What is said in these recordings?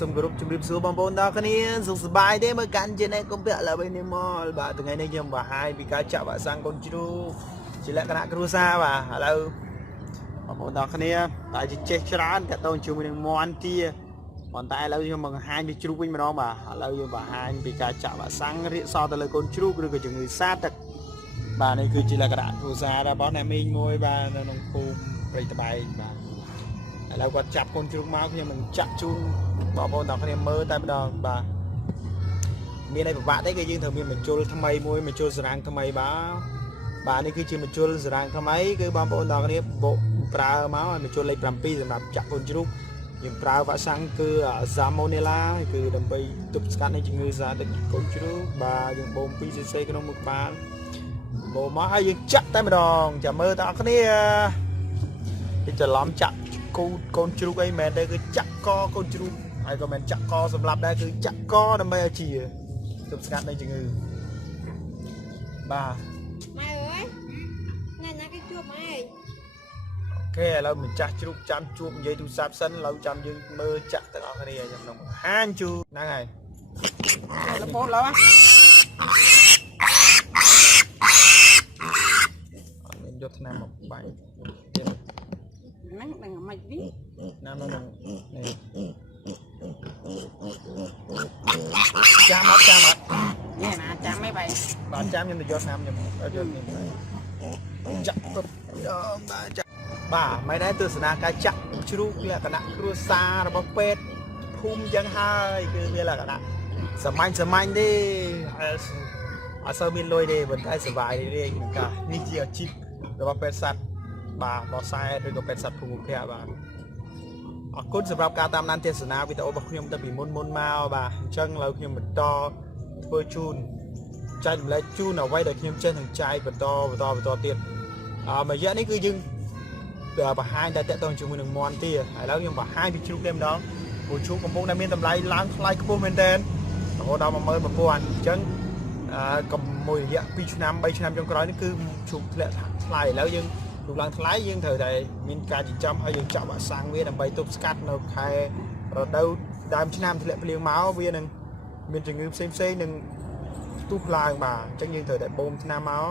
សូមគោរពជំរាបសួរបងប្អូនទាំងគ្នាសុខសប្បាយទេមើលកាន់ជាអ្នកកុំពាក់ឡើយនេះមកបាទថ្ងៃនេះខ្ញុំបង្ហាញពីការចាក់វ៉ាក់សាំងកូនជ្រូកជាលក្ខណៈគ្រួសារបាទឥឡូវបងប្អូនទាំងគ្នាតែចេះច្រើនតាក់ទងជាមួយនឹងមន់ទាប៉ុន្តែឥឡូវខ្ញុំបង្ហាញពីជ្រូកវិញម្ដងបាទឥឡូវយើងបង្ហាញពីការចាក់វ៉ាក់សាំងរៀកសទៅលើកូនជ្រូកឬក៏ជំងឺសាទឹកបាទនេះគឺជាលក្ខណៈគ្រួសាររបស់អ្នកមីងមួយបាទនៅក្នុងភូមិព្រៃត្បែងបាទឥឡូវគាត់ចាប់កូនជ្រូកមកខ្ញុំនឹងចាក់ជូនបងប្អូនទាំងគ្នាមើលតែម្ដងបាទមានអីពិបាកទេគឺយើងត្រូវមានបញ្ជុលថ្មីមួយបញ្ជុលសារ៉ាំងថ្មីបាទនេះគឺជាបញ្ជុលសារ៉ាំងថ្មីគឺបងប្អូនទាំងគ្នាប្រើមកឲ្យបញ្ជុលលេខ7សម្រាប់ចាក់កូនជ្រូកយើងប្រើវ៉ាក់សាំងគឺ Salmonella គឺដើម្បីទប់ស្កាត់នៃជំងឺសាទឹកកូនជ្រូកបាទយើងបូម 2cc ក្នុងមួយក្បាលបូមមកហើយយើងចាក់តែម្ដងចាំមើលទាំងគ្នាគេច្រឡំចាក់កូនជ្រូកអីមែនទេគឺចាក់កកូនជ្រូកហើយក៏មិនចាក់កសម្រាប់ដែរគឺចាក់កដើម្បីឲ្យជាទប់ស្កាត់នៃជំងឺបាទម៉ែអើយណាគេជួបម៉ែអូខេឥឡូវម្ចាស់ជ្រូកចាំជួបនិយាយទូរស័ព្ទសិនឥឡូវចាំយើងមើលចាក់ទាំងអស់គ្នាខ្ញុំនឹងបង្ហាញជូនហ្នឹងហើយលពោតឡើយអត់មានយកថ្នាំមកបាញ់ទៀតហ្នឹងមិនមិនវិញណាមកនេះចាំអត់នេះណាចាំមិនបាយបាទចាំខ្ញុំទៅយកថ្នាំខ្ញុំយកនេះចាក់ទៅបាទចាក់បាទមិនដែរទស្សនាការចាក់ជ្រូកលក្ខណៈគ្រួសាររបស់ពេទ្យភូមិយ៉ាងហើយគឺវាលក្ខណៈសាមញ្ញទេអត់សូវមានលុយទេប៉ុន្តែសុបាយទេក្នុងការនេះជាអាជីពរបស់ពេទ្យសត្វបាទបោះសែឬក៏ពេទ្យសត្វភូមិភាគបាទអរគុណសម្រាប់ការតាមដានទស្សនាវីដេអូរបស់ខ្ញុំតាពីមុនមកបាទអញ្ចឹងឥឡូវខ្ញុំបន្តធ្វើជូនចែករំលែកជូនអ្វីដែលខ្ញុំចេះនឹងចែកបន្តទៀតមួយរយៈនេះគឺយើងបង្ហាញតែតកតងជាមួយនឹងមន់ទាឥឡូវខ្ញុំបង្ហាញពីជ្រូកតែម្ដងព្រោះជ្រូកកំពុងតែមានតម្លៃឡើងថ្លៃខ្ពស់មែនទែនរហូតដល់ 11000 អញ្ចឹងក៏មួយរយៈ2ឆ្នាំ3ឆ្នាំចុងក្រោយនេះគឺជ្រូកធ្លាក់ថ្លៃឥឡូវយើងរូបឡើងថ្លៃយើងត្រូវតែមានការចិញ្ចឹមហើយយើងចាក់វ៉ាក់សាំងវាដើម្បីទប់ស្កាត់នៅខែរដូវដើមឆ្នាំធ្លាក់ភ្លៀងមកវានឹងមានជំងឺផ្សេងនឹងផ្ទុះឡើងបាទអញ្ចឹងយើងត្រូវតែបូមថ្នាំមក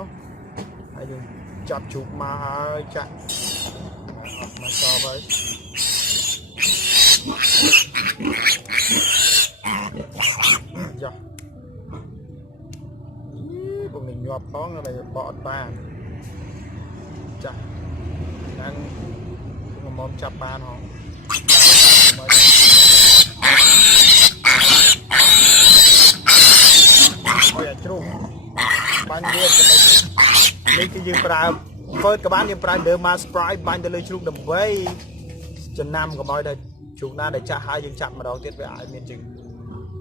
ហើយយើងចាប់ជ្រូកមកហើយចាក់មកសបហើយយ៉ាពុំនឹងញាប់ផងតែបកអត់បានចាស់ហ្នឹងខ្ញុំមកចាប់បានហ៎អូយជ្រូកបាញ់វានេះគឺយើងប្រើធ្វើក៏បានយើងប្រើ Derma Spray បាញ់ទៅលើជ្រូកដើម្បីចំណាំកុំឲ្យតែជ្រូកណាដែលចាស់ហើយយើងចាប់ម្ដងទៀតវាអាចមានជើង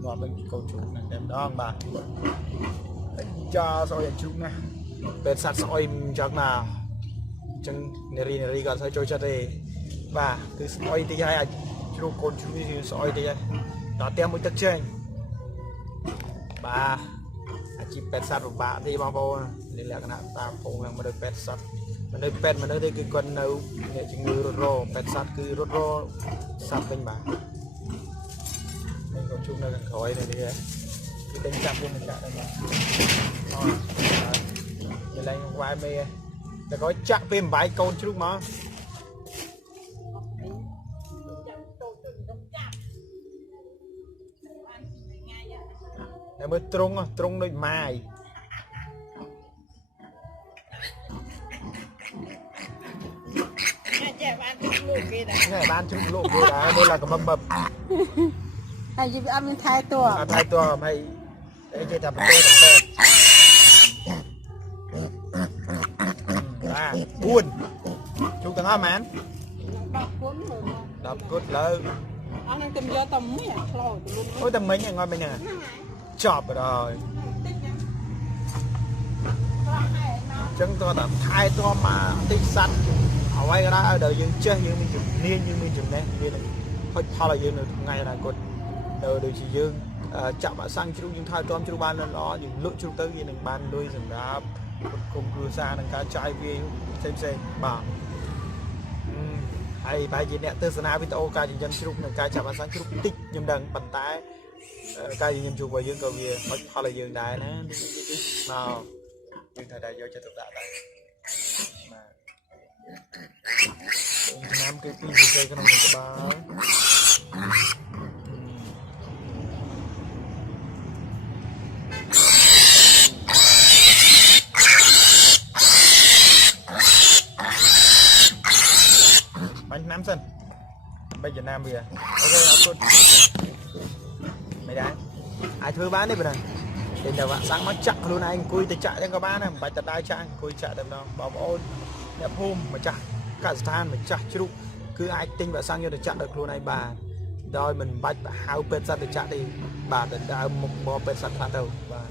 ងាប់វិញកូនជ្រូកហ្នឹងតែម្ដងបាទចាស្អុយជ្រូកណាពេលសត្វស្អុយអញ្ចឹងណាអញ្ចឹងនារីក៏ស្អុយចូលចិត្តទេបាទគឺស្អុយតិចហើយអាចជ្រូកកូនជ្រូកគឺស្អុយតិចហើយដល់តែមួយទឹកចេញបាទអាជីពពេទ្យសត្វពិបាកទេបងប្អូនលក្ខណៈតាមភូមិហ្នឹងមនុស្សពេទ្យសត្វមនុស្សទេគឺគាត់នៅអ្នកជំងឺរត់រពេទ្យសត្វគឺរត់រសត្វវិញបាទនេះកូនជ្រូកនៅខាងក្រោយនេះគឺតែចាប់វិញចាក់ដែរបាទអូឡើងវាយមេតែគាត់ចាក់ពេលបំបាយកូនជ្រូកមកតែមើលត្រង់ដូចម៉ាយចេះបានជុំលោកគេដែរនេះបានជុំលោកគេដែរនេះlàកំបឹបហើយយីអត់មានថែតួអត់ថែតួហើយអីគេថាប្រទេសបាទ4ជុំទាំងអស់ហ្មង10គុណ10គុណលើអត់នឹងទៅយកតែមួយឆ្លោអូតែមិញងត់មិញហ្នឹងចប់rồiចឹងតើតែថែទាំមកតិចសัตว์អ្វីក៏ដោយឲ្យដល់យើងចេះយើងមានជំនាញយើងមានចំណេះវានឹងហុចផលឲ្យយើងនៅថ្ងៃអនាគតទៅដូចជាយើងចាក់វ៉ាក់សាំងជ្រូកយើងថែទាំជ្រូកបានល្អយើងលក់ជ្រូកទៅវានឹងបានលុយសម្រាប់គុំគ្រួសារនឹងការចាយវាផ្សេងបាទហ ហើយបែរជាអ្នកទស្សនាវីដេអូការចិញ្ចឹមជ្រូកនិងការចាប់អាសាំងជ្រូកតិចខ្ញុំដឹងប៉ុន្តែការចិញ្ចឹមជ្រូករបស់យើងក៏វាមិនផលឲ្យយើងដែរណាមកយើងត្រូវតែយកចិត្តទុកដាក់ដែរបាទឆ្នាំគេពីពិសេសក្នុងក្បាលបាញ់ឆ្នាំសិនបាញ់ចំណាំវាអូខេអរគុណមិនដែរអាចធ្វើបានទេបងតែតែវាក់សាំងមកចាក់ខ្លួនឯងអង្គុយទៅចាក់ចឹងក៏បានដែរមិនបាច់ទៅដើរចាក់អង្គុយចាក់តែម្ដងបងប្អូនអ្នកភូមិម្ចាស់កសិដ្ឋានម្ចាស់ជ្រូកគឺអាចទិញវាក់សាំងយកទៅចាក់ដល់ខ្លួនឯងបានដោយមិនបាច់ហៅពេទ្យសត្វទៅចាក់ទេបាទទៅដើរមុខមកពេទ្យសត្វខ្លះទៅបាទ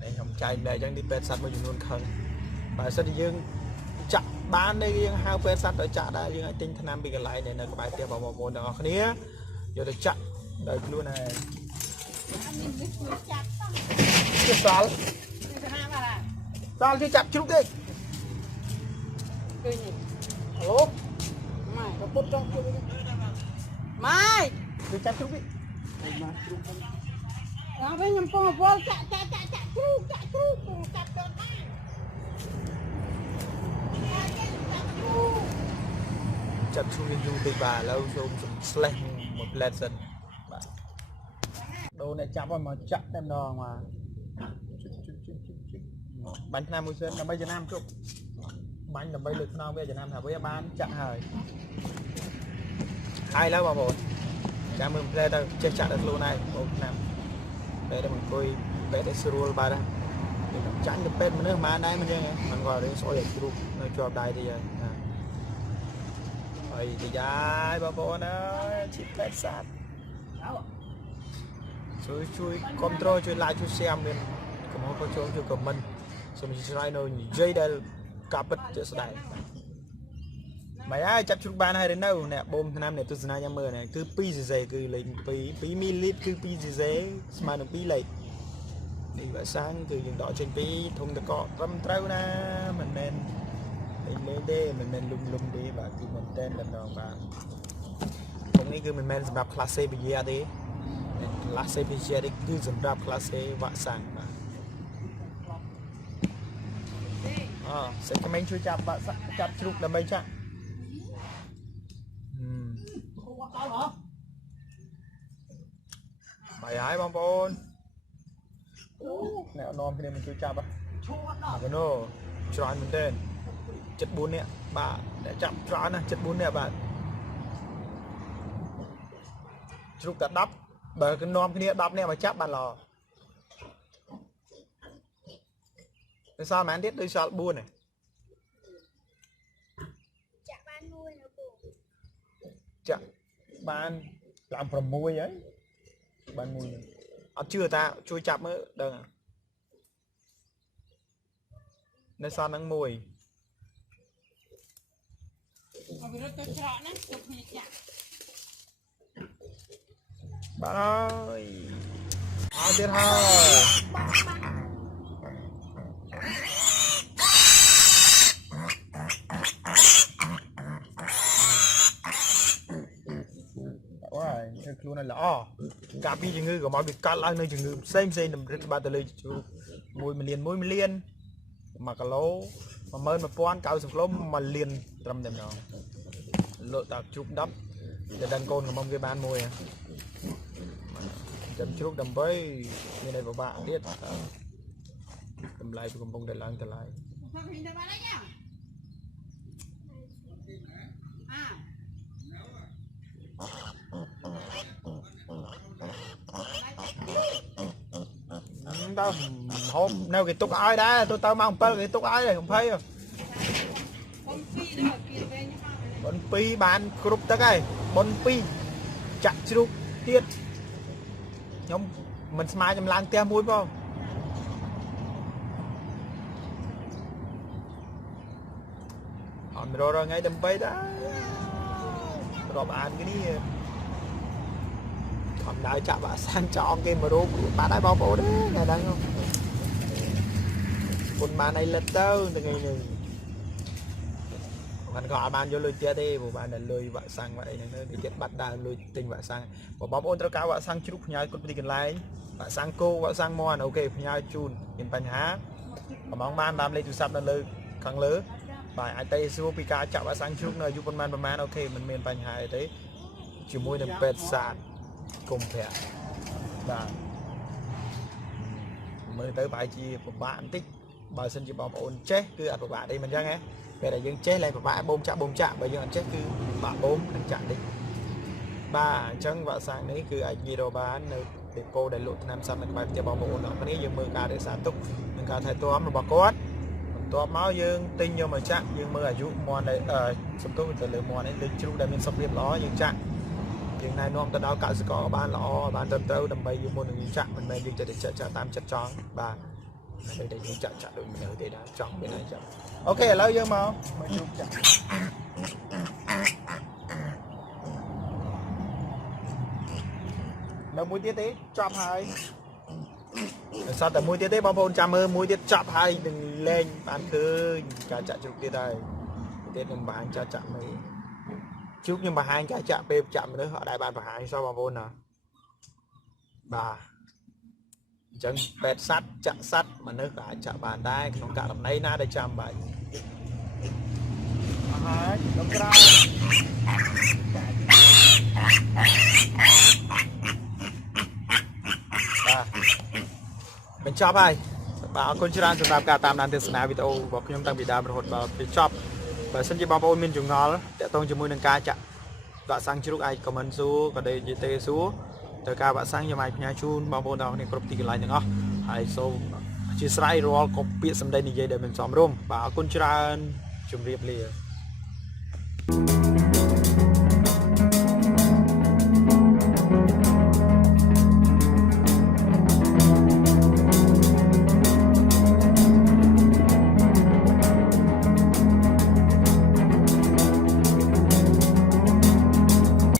តែខ្ញុំចែកដែរអញ្ចឹងនេះពេទ្យសត្វមួយចំនួនខឹងបើសិនជាយើងចាក់បានទេយើងហៅពេទ្យសត្វទៅចាក់ដែរយើងអាចទិញថ្នាំពីកន្លែងនៅក្បែរផ្ទះបងប្អូនទាំងអស់គ្នាយកទៅចាក់ដោយខ្លួនឯងជាសល់សល់ជាចាប់ជ្រូកទេហឡូម៉ែក៏ពុតចង់ជួយម៉ែគឺចាប់ជ្រូកទេដល់វិញខ្ញុំពងវល់ចាក់ជ្រូកចាប់ដល់ដែរចាប់ជ្រូកយូរពេកបាទឥឡូវចូលស្លេះមួយផ្លែសិនបាទដូរអ្នកចាប់ឲ្យមកចាក់តែម្ដងបាទបាញ់ថ្នាំមួយសិនដើម្បីចំណាំជប់បាញ់ដើម្បីលើកខ្នងវាចំណាំថាវាបានចាក់ហើយហើយឡើយបងប្អូនចាំមើលផ្លែទៅចេះចាក់ដល់ខ្លួនឯងបងថ្នាំពេលដែលអង្គុយពេលដែលស្រួលបាទចាញ់ទៅពេទ្យមនុស្សមកដែរមិនចឹងមិនគាត់រៀងស្អុយឲ្យជ្រូកនៅជាប់ដៃទៀតហើយទៅយ៉ាយបងប្អូនអើយជីពេទ្យសត្វជួយគ្រប់គ្រងជួយ like ជួយ share មានកំហុសខុសចូលជួយ comment សូមអញ្ជើញនៅនិយាយដែលការពិតជាស្ដែងបាយហើយចាប់ជ្រូកបានហើយនៅអ្នកបូមឆ្នាំអ្នកទស្សនាយ៉ាងមើលនេះគឺ 2cc គឺលេខ2មីលីត្រគឺ 2cc ស្មើនឹង2លេខនេះវាសាំងគឺយើងដកចេញពីធុងតកត្រឹមត្រូវណាមិនមែនលេងទេមិនមែនលុំទេបាទគឺមែនតែនដល់បាទធុងនេះគឺមិនមែនសម្រាប់ class C វិញ្ញាទេ class C វិញ្ញានេះគឺសម្រាប់ class C វាក់សាំងបាទសេចក្មេងជួយចាប់បាក់ចាប់ជ្រូកដើម្បីចាក់បាយហើយបងប្អូនអ្នកនាំគ្នាមិនជួយចាប់ហ្នឹងច្រើនមែនទេ74នាក់បាទអ្នកចាប់ច្រើនណាស់74នាក់បាទជ្រូកតែ10បើគេនាំគ្នា10នាក់មកចាប់បានល្អទៅសល់ប៉ុន្មានទៀតដូចសល់4ហ្នឹងចាក់បាន1នៅពូចាក់បានឡើង6ហើយបាន1អត់ជឿតាជួយចាប់មើលដឹងនៅសល់នឹង1អត់រត់ទៅច្រកណាទៅគ្នាចាក់បាទហើយអត់ទៀតហើយខ្លួនឲ្យល្អការពីជំងឺក៏មកវាកាត់ឡើងនៅជំងឺផ្សេងតម្រិតបាទទៅលើជ្រូក1 million 1 million 1 គីឡូ 11090 គីឡូ 1 លានត្រឹមតែម្ដងលក់តាជ្រូក10តែដឹងកូនកំមុំគេបានមួយចាំជ្រូកដើម្បីមានឲ្យពិបាកទៀតតម្លៃកំពុងតែឡើងតម្លៃđâu hôm nào cái tục ai đã tôi tao mang cái tục ai này không thấy rồi bọn pi bán group tất cái bọn pi chặt chụp tiết nhóm mình smile trong làng te mũi không rồi ngay đầm bay đó rồi bạn cái đi còn đợi chạm bạn sang chọn game mà đồ bạn đã bao bố đấy này đang không một bạn này lật tơ từ ngày này มันก็อาบานอยู่เลยเตี้ยเด้ผมบ้านนั่นเลยว่าสั่งว่าไอ้นั่นเลยเจ็ดบัตรได้เลยติงว่าสั่งบอกบอมโอนตระการว่าสั่งชุดพญายคนปฏิกันไล่ว่าสั่งโกว่าสั่งมอนโอเคพญายจูนเป็นปัญหาบอมบ้านตามเลยจุดซับนั่นเลยครั้งเลยบ่ายไอเตซูปีกาจับว่าสั่งชุดเนยอยู่ประมาณโอเคมันเป็นปัญหาไอ้เต้จิมวยนั่นเป็ดสาดกลมแผลบ่ามือเตอบ่ายจีผมบ้านติ๊กบ่ายสันจีบอมโอนเจ๊คืออัดบ่ายđây mình ra nghe về là dân chế lại bà bom chạm bây giờ anh chết cứ bà bom anh chạm đi ba chân vợ sang đấy cứ anh gì đâu bán để cô để lụt nam xăm mình bài cho bảo bộ nó cái này dương mưa ca để sản túc mình ca thay toán mà bà có toán máu dương tinh nhưng mà chạm dương mưa ở dụ mòn này sắp tốt từ lời mòn đấy lịch chú đây mình sắp biết nó dương chạm dương này non tao đào cả sự có ban lọ ban tân tâu đầm bay dương môn dương chạm mình bây dương để chợ tam chất tròn ba đây để dương chạm được mình ở đây đã chọn bên này chọn ok lâu dương mau là mũi tiết tí chop hai sao tại mũi tiết tí bao bồn chạm mơ mũi tiết chop hai đừng lên bán cứ cả chạm chụp tiết đây tiết đừng bán cho chạm mấy trước nhưng mà hai cái chạm bếp chạm nữa họ đại bàn phải hai sao bao bồn nào bà chân bẹt sắt chạm sắt mà nước cả chạm bàn đai không cả làm này na để chạm bài đóng ra mình chop ai bảo con chranสำหรับการตามนันเทศนาวิดีโอบอกខ្ញុំតាំងពីដើមរហូតដល់ពេលចប់បើសិនជាបងប្អូនមានចម្ងល់តាក់ទងជាមួយនឹងការចាក់វាក់សាំងជ្រូកអាចខមមិនសួរក៏ដូចជាទេសួរទៅការវាក់សាំងខ្ញុំអាចផ្ញើជូនបងប្អូនទាំងអស់គ្នាគ្រប់ទីកន្លែងទាំងអស់ហើយសូមអធិស្ឋានរាល់កុំពាក្យសម្ដីនិយាយដែលមិនសមរម្យបាទអរគុណច្រើនជម្រាបលា